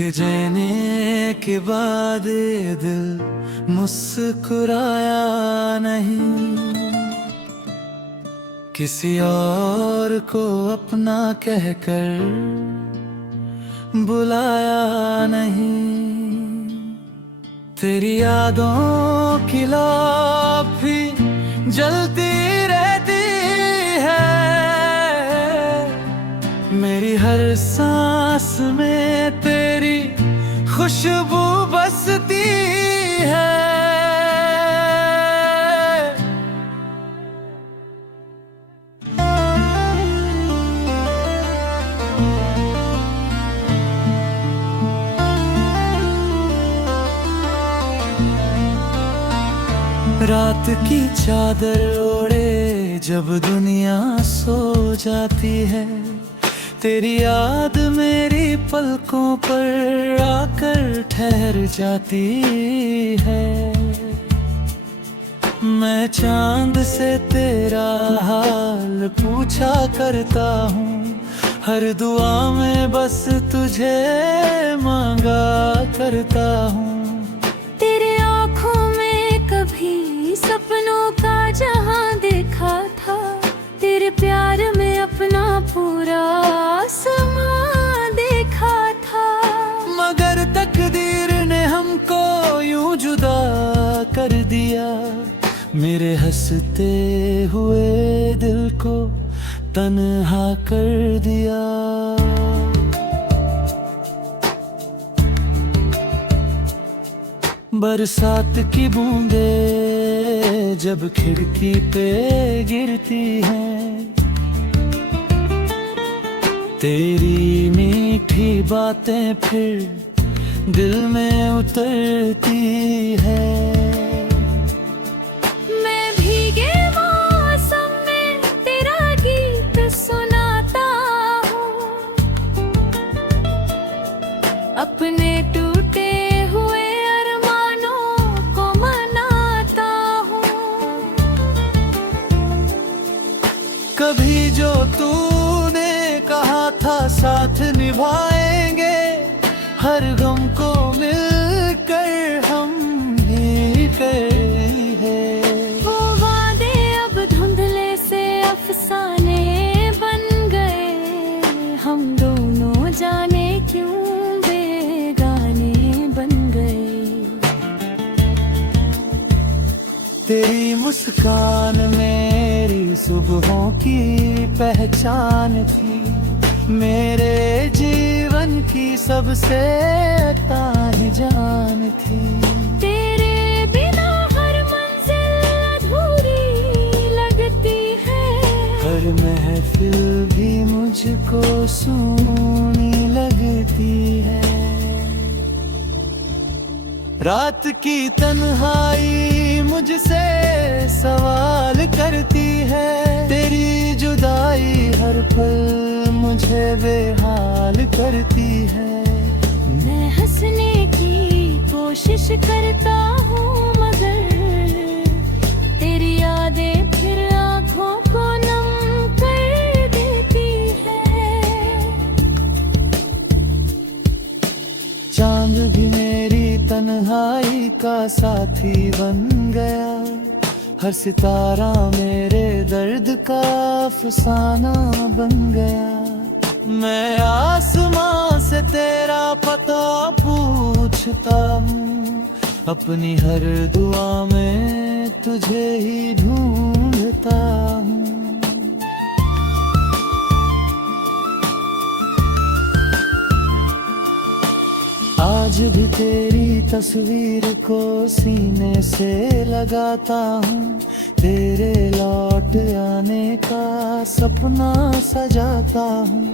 उलझने के बाद ये दिल मुस्कुराया नहीं, किसी और को अपना कहकर बुलाया नहीं। तेरी यादों की लौ भी जलती रहती है, मेरी हर सांस में तेरी खुशबू बसती है। रात की चादर ओढ़े जब दुनिया सो जाती है, तेरी याद मेरी पलकों पर आकर ठहर जाती है। मैं चांद से तेरा हाल पूछा करता हूँ, हर दुआ में बस तुझे मांगा करता हूँ। तेरे आँखों में कभी सपनों का जहां देखा था, तेरे प्यार में अपना पूरा आसमां देखा था। मगर तकदीर ने हमको यूं जुदा कर दिया, मेरे हंसते हुए दिल को तन्हा कर दिया। बरसात की बूंदें जब खिड़की पे गिरती हैं, तेरी मीठी बातें फिर दिल में उतरती है। मैं भीगे मौसम में तेरा गीत सुनाता हूँ, अपने टूटे हुए अरमानों को मनाता हूँ। कभी जो तूने कहा था साथ निभाएंगे, हर गम को मिलकर हम ही गए हैं। वो वादे अब धुंधले से अफसाने बन गए, हम दोनों जाने क्यों बेगाने बन गए। तेरी मुस्कान मेरी सुबहों की पहचान थी, मेरे जीवन की सबसे जान थी। तेरे बिना हर मंजिल अधूरी लगती है, हर महफिल भी मुझको सूनी लगती है। रात की तन्हाई मुझसे सवाल करती है, तेरी जुदाई हर पल मुझे बेहाल करती है। मैं हंसने की कोशिश करता हूँ, मगर तेरी यादें फिर आँखों को नम कर देती है। चांद भी मेरी तन्हाई का साथी बन गया, हर सितारा मेरे दर्द का अफसाना बन गया। मैं आसमां से तेरा पता पूछता हूँ, अपनी हर दुआ में तुझे ही ढूंढता हूँ। आज भी तेरी तस्वीर को सीने से लगाता हूँ, तेरे लौट आने का सपना सजाता हूँ।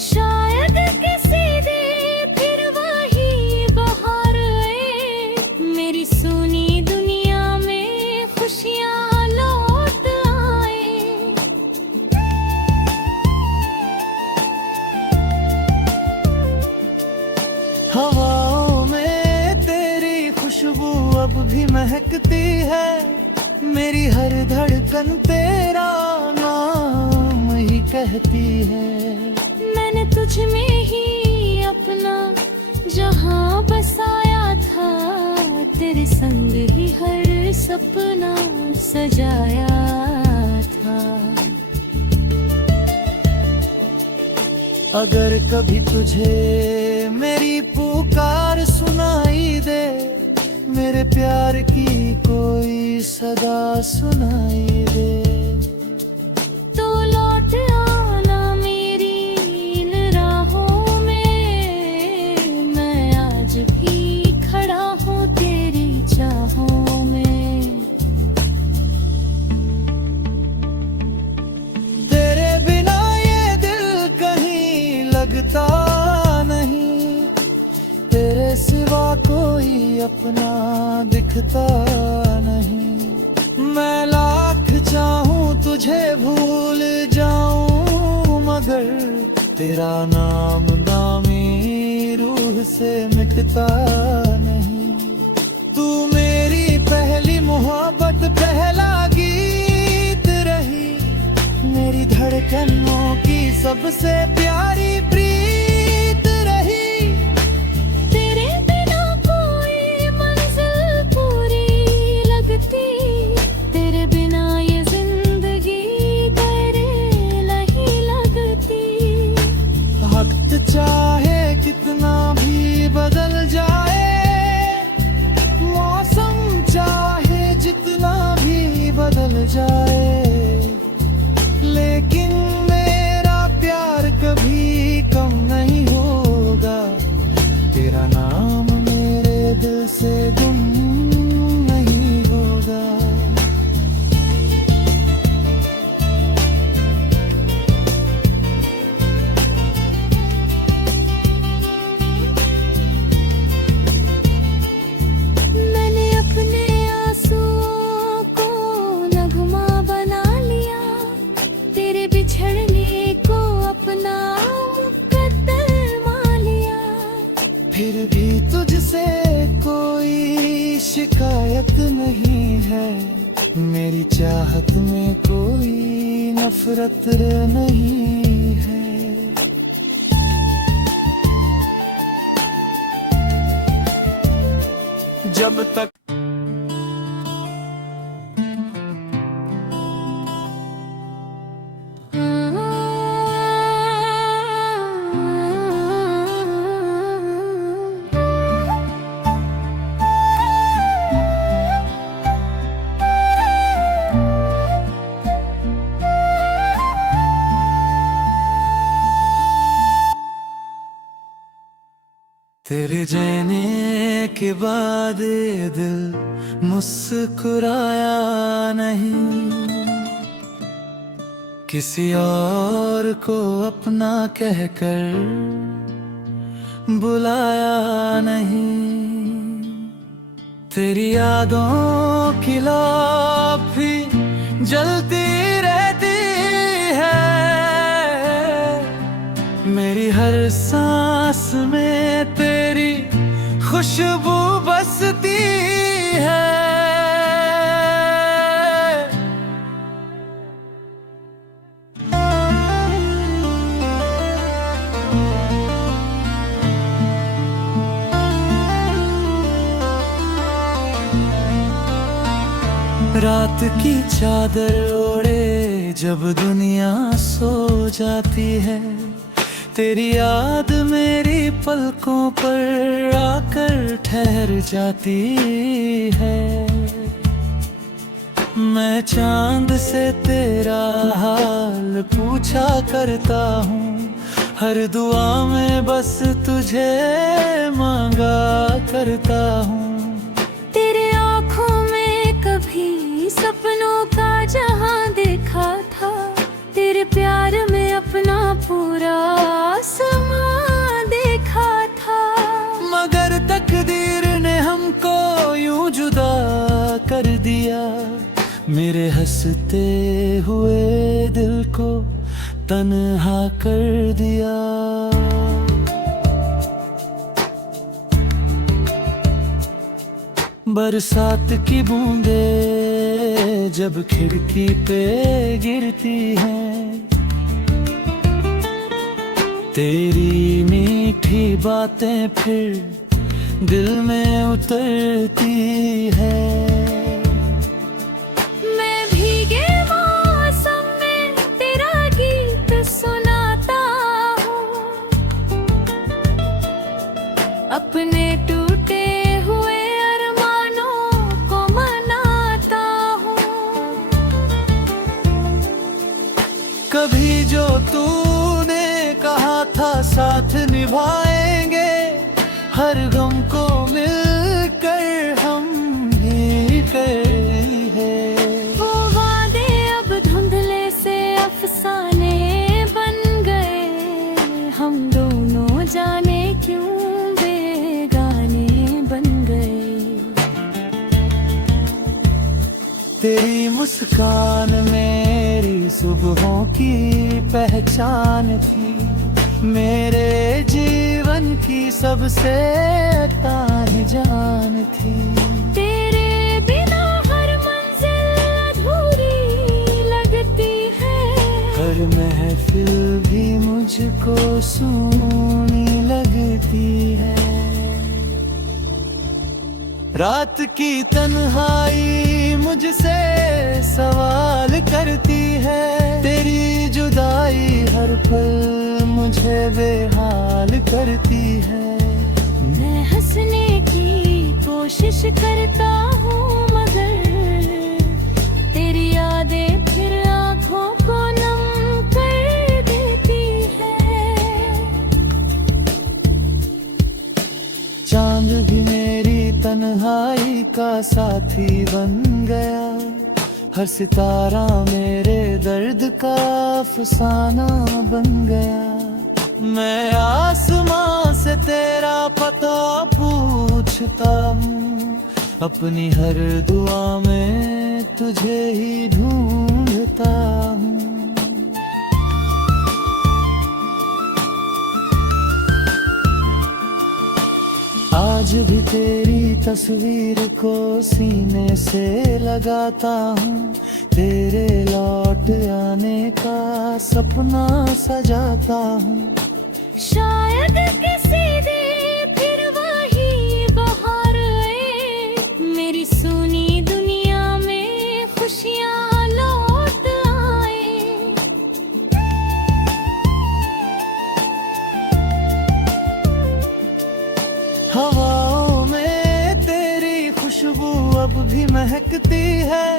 शायद किसी दिन फिर वही बहार आए, मेरी सुनी दुनिया में खुशियाँ लौट आए। हवाओं में तेरी खुशबू अब भी महकती है, मेरी हर धड़कन तेरा नाम ही कहती है। मैंने तुझ में ही अपना जहाँ बसाया था तेरे संग ही हर सपना सजाया था। अगर कभी तुझे मेरी पुकार सुनाई दे, मेरे प्यार की कोई सदा सुनाई दे, तो लौट आना मेरी इन राहों में, मैं आज भी खड़ा हूँ तेरी चाहों में। तेरे बिना ये दिल कहीं लगता नहीं, तेरे सिवा कोई अपना दिखता नहीं। मैं लाख चाहूं तुझे भूल जाऊं, मगर तेरा नाम ना मेरी रूह से मिटता नहीं। तू मेरी पहली मोहब्बत, पहला गीत रही, मेरी धड़कनों की सबसे प्यारी प्रीत रही। तेरे बिना कोई मंजिल पूरी लगती, तेरे बिना ये जिंदगी तेरे नहीं लगती। वक्त चाहे कितना भी बदल जाए, मौसम चाहे जितना भी बदल जाए, लेकिन मेरा प्यार कभी कम नहीं होगा। तेरा नाम मेरे दिल से गुम नहीं होगा। मैंने अपने आंसुओं को नगमा बना लिया, तेरे बिछड़ने को अपना मुकद्दर मान लिया। फिर भी तुझसे कोई शिकायत नहीं है, मेरी चाहत में कोई नफरत नहीं है। जब तक तेरे जाने के बाद ये दिल मुस्कुराया नहीं, किसी और को अपना कहकर बुलाया नहीं। तेरी यादों की लौ भी जलती रहती है, मेरी हर सांस में तेरी खुशबू बसती है। रात की चादर ओढ़े जब दुनिया सो जाती है, तेरी याद मेरी पलकों पर आकर ठहर जाती है। मैं चांद से तेरा हाल पूछा करता हूँ, हर दुआ में बस तुझे मांगा करता हूँ। तेरे आँखों में कभी सपनों का जहां देखा था, तेरे प्यार में अपना पूरा आसमां देखा था। मगर तकदीर ने हमको यूं जुदा कर दिया, मेरे हंसते हुए दिल को तन्हा कर दिया। बरसात की बूंदें जब खिड़की पे गिरती हैं, तेरी मीठी बातें फिर दिल में उतरती है। मैं भीगे मौसम में तेरा गीत सुनाता हूँ, अपने टूटे हुए अरमानों को मनाता हूँ। कभी जो तूने कहा था साथ निभाएंगे, हर गम को मिलकर हम ही गए हैं। वो वादे अब धुंधले से अफसाने बन गए, हम दोनों जाने क्यों बेगाने बन गए। तेरी मुस्कान मेरी सुबहों की पहचान थी, मेरे जीवन की सबसे तान जान थी। तेरे बिना हर मंजिल अधूरी लगती है, हर महफिल भी मुझको सुनी लगती है। रात की तन्हाई मुझसे सवाल करती है, तेरी जुदाई हर पल मुझे बेहाल करती है। मैं हंसने की कोशिश करता हूँ, मगर तेरी यादें फिर आँखों को नम कर देती है। चांद भी मेरी तन्हाई का साथी बन गया, हर सितारा मेरे दर्द का अफसाना बन गया। मैं आसमां से तेरा पता पूछता हूँ, अपनी हर दुआ में तुझे ही ढूंढता हूँ। आज भी तेरी तस्वीर को सीने से लगाता हूँ, तेरे लौट आने का सपना सजाता हूँ। शायद किसी दिन फिर वही बहार आए, मेरी सुनी दुनिया में खुशियाँ लौट आए। हवाओं में तेरी खुशबू अब भी महकती है,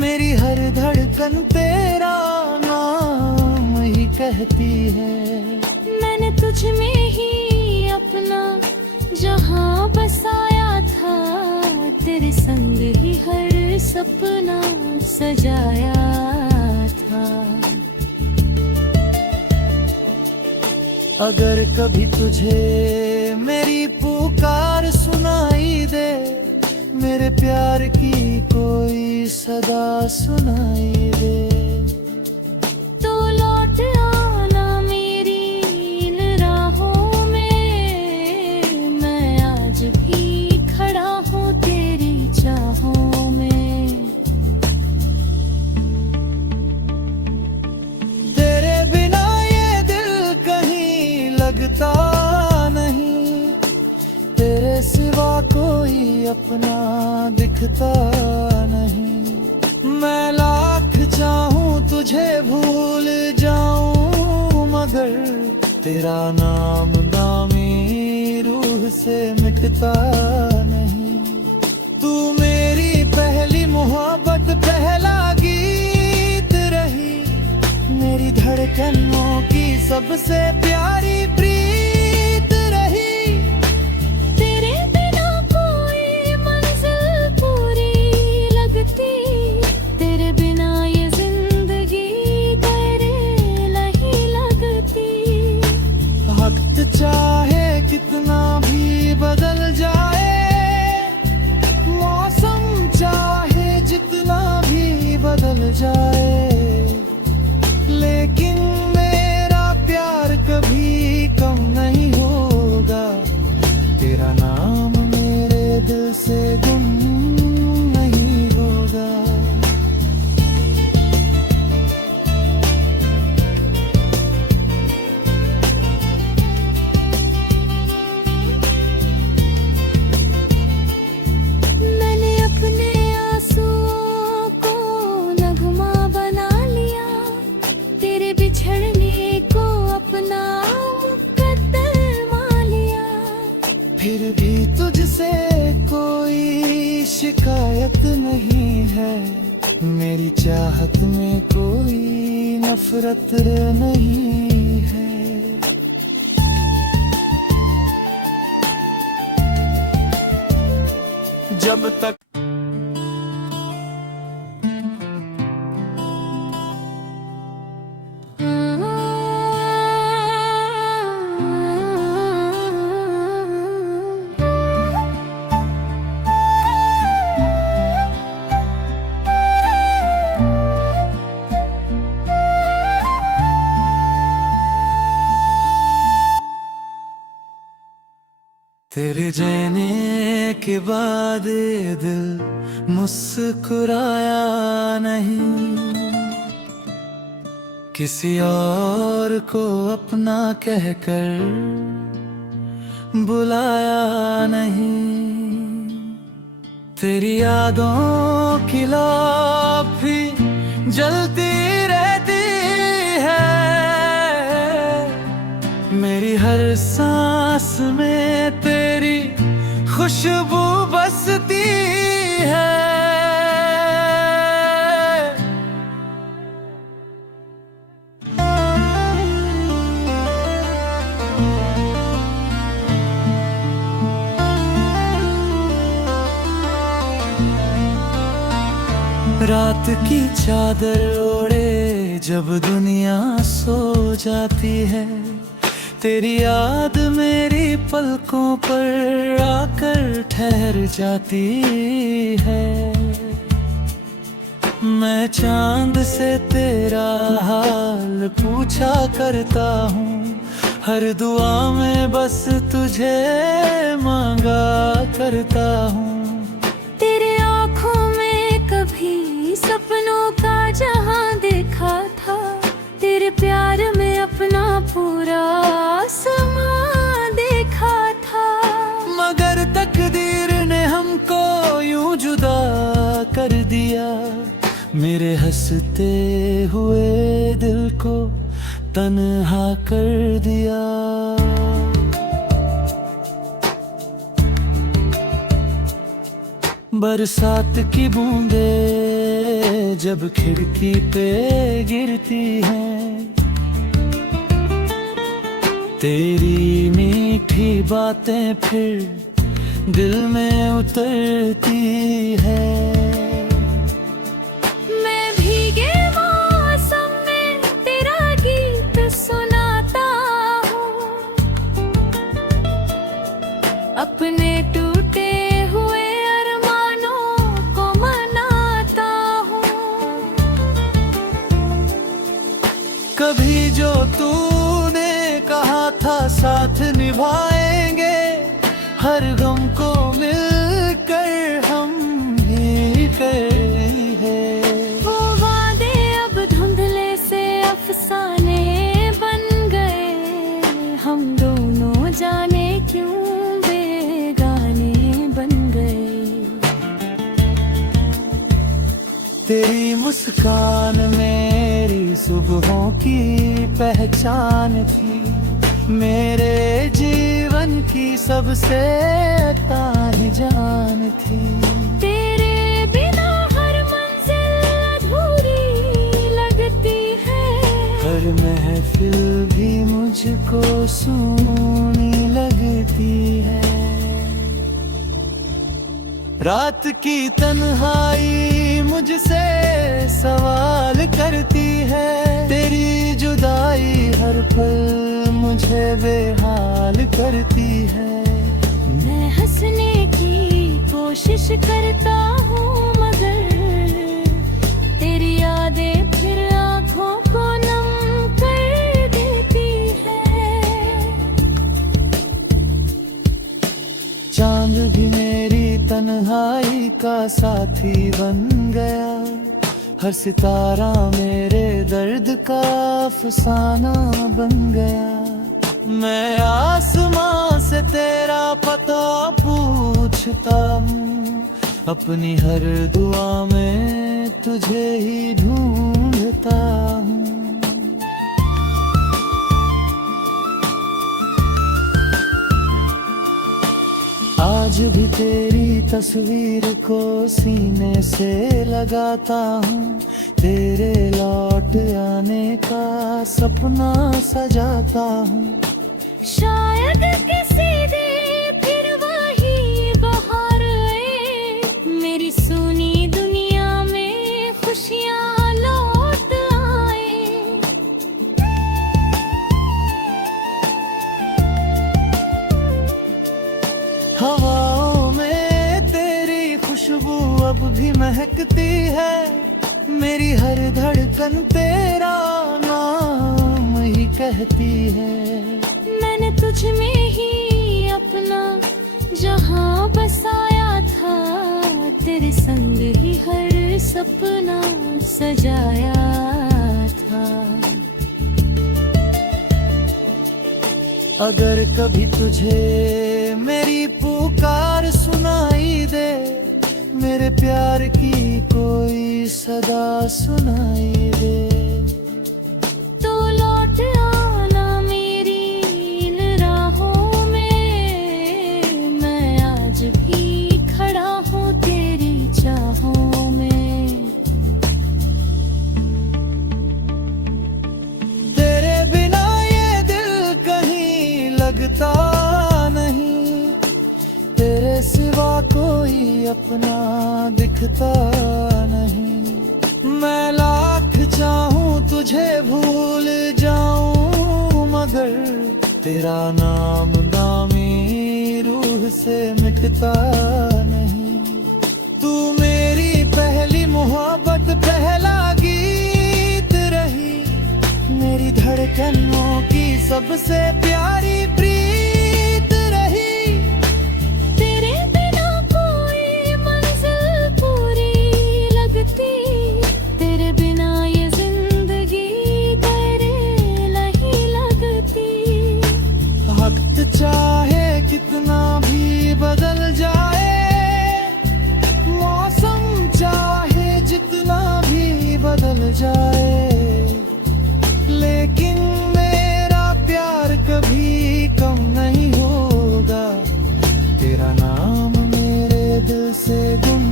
मेरी हर धड़कन तेरा नाम ही कहती है। मैंने तुझ में ही अपना जहां बसाया था, तेरे संग ही हर सपना सजाया था। अगर कभी तुझे मेरी पुकार सुनाई दे, मेरे प्यार की कोई सदा सुनाई दे, तो लौट आना मेरी इन राहों में, मैं आज भी खड़ा हूँ तेरी चाहों में। तेरे बिना ये दिल कहीं लगता नहीं, तेरे सिवा कोई अपना दिखता नहीं। मैं लाख चाहूं तुझे भूल जाऊं, मगर तेरा नाम नामी रूह से मिटता नहीं। तू मेरी पहली मोहब्बत, पहला गीत रही, मेरी धड़कनों की सबसे प्यारी प्रीत रही। तेरे बिना कोई मंजिल पूरी लगती, तेरे बिना ये जिंदगी गैरेला ही लगती। वक्त चाहे कितना भी बदल जाए, मौसम चाहे जितना भी बदल जाए, लेकिन मेरा प्यार कभी कम नहीं होगा। तेरा नाम मेरे दिल से गुम नहीं होगा। शिकायत नहीं है, मेरी चाहत में कोई नफरत नहीं है। जब तक तेरे जाने के बाद ये दिल मुस्कुराया नहीं, किसी और को अपना कहकर बुलाया नहीं। तेरी यादों की लौ भी जलती रहती है, मेरी हर सांस में तेरी खुशबू बसती है। रात की चादर ओढ़े जब दुनिया सो जाती है, तेरी याद मेरी पलकों पर आकर ठहर जाती है। मैं चांद से तेरा हाल पूछा करता हूँ, हर दुआ में बस तुझे मांगा करता हूँ। तेरे आँखों में कभी सपनों का जहां देखा था, तेरे प्यार में अपना पूरा आसमां देखा था। मगर तकदीर ने हमको यूं जुदा कर दिया, मेरे हंसते हुए दिल को तन्हा कर दिया। बरसात की बूंदें जब खिड़की पे गिरती हैं, तेरी मीठी बातें फिर दिल में उतरती है। मैं भीगे मौसम में तेरा गीत सुनाता हूँ, अपने टूटे हुए अरमानों को मनाता हूँ। कभी जो तूने कहा था साथ निभाएंगे, हर गम को मिलकर हम ही गए हैं। वो वादे अब धुंधले से अफसाने बन गए, हम दोनों जाने क्यों बेगाने बन गए। तेरी मुस्कान मेरी सुबहों की पहचान थी, मेरे जीवन की सबसे जान थी। तेरे बिना हर मंजिल अधूरी लगती है, हर महफिल भी मुझको सुनी लगती है। रात की तन्हाई मुझसे सवाल करती है, तेरी जुदाई हर पल मुझे बेहाल करती है। मैं हंसने की कोशिश करता हूँ, मगर तेरी यादें फिर आँखों को नम कर देती है। चांद भी मेरी तन्हाई का साथी बन गया, हर सितारा मेरे दर्द का अफसाना बन गया। मैं आसमां से तेरा पता पूछता हूँ, अपनी हर दुआ में तुझे ही ढूंढता हूँ। आज आज भी तेरी तस्वीर को सीने से लगाता हूँ, तेरे लौट आने का सपना सजाता हूँ। शायद किसी दिन फिर वही बहार आए, मेरी सुनी दुनिया में खुशियाँ लौट आए। हवाओं में तेरी खुशबू अब भी महकती है, मेरी हर धड़कन तेरा नाम ही कहती है। मैंने तुझ में ही अपना जहां बसाया था, तेरे संग ही हर सपना सजाया था। अगर कभी तुझे मेरी पुकार सुनाई दे, मेरे प्यार की कोई सदा सुनाई दे, तो लौट आना मेरी इन राहों में, मैं आज भी खड़ा हूँ तेरी चाहों में। तेरे बिना ये दिल कहीं लगता नहीं, तेरे सिवा कोई अपना दिखता नहीं। मैं लाख चाहूं तुझे भूल जाऊं, मगर तेरा नाम नामी रूह से मिटता नहीं। तू मेरी पहली मोहब्बत, पहला गीत रही, मेरी धड़कनों की सबसे प्यारी प्रीत रही। तेरे बिना कोई मंजिल पूरी लगती, तेरे बिना ये जिंदगी तेरे नहीं लगती। वक्त चाहे कितना भी बदल जाए, मौसम चाहे जितना भी बदल जाए, लेकिन मेरा प्यार कभी कम नहीं होगा। तेरा नाम मेरे दिल से गुम